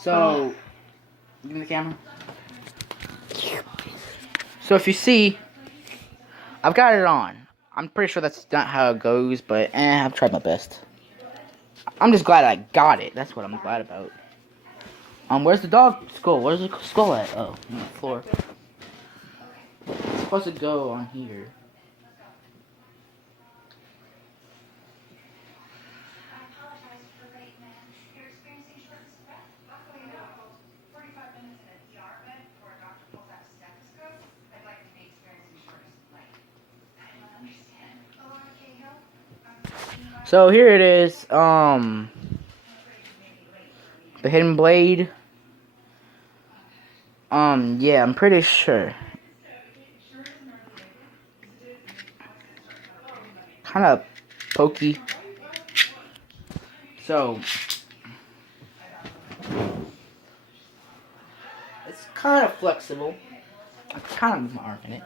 So, give me the camera. So if you see, I've got it on. I'm pretty sure that's not how it goes, but I've tried my best. I'm just glad I got it. That's what I'm glad about. Where's the dog skull? Where's the skull at? Oh, on the floor. It's supposed to go on here. So here it is. The hidden blade. Yeah, I'm pretty sure. Kind of pokey. So it's kind of flexible. I kind of move my arm in it.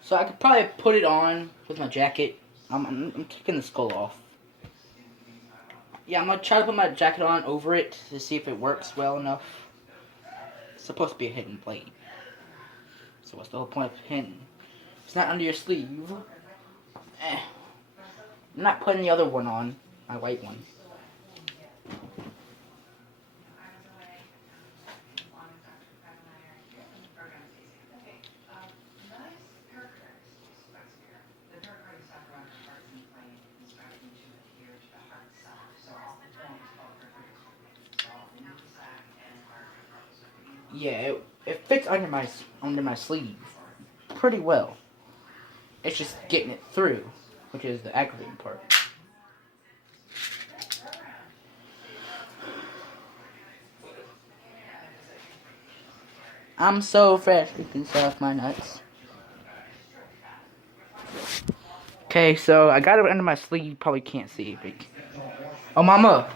So I could probably put it on with my jacket. I'm taking the skull off. Yeah, I'm gonna try to put my jacket on over it to see if it works well enough. It's supposed to be a hidden blade. So what's the whole point of hidden? It's not under your sleeve. I'm not putting the other one on, my white one. Yeah, it fits under my sleeve pretty well. It's just getting it through, which is the aggravating part. I'm so fresh, you can set off my nuts. Okay, so I got it under my sleeve. You probably can't see it. Oh, mama.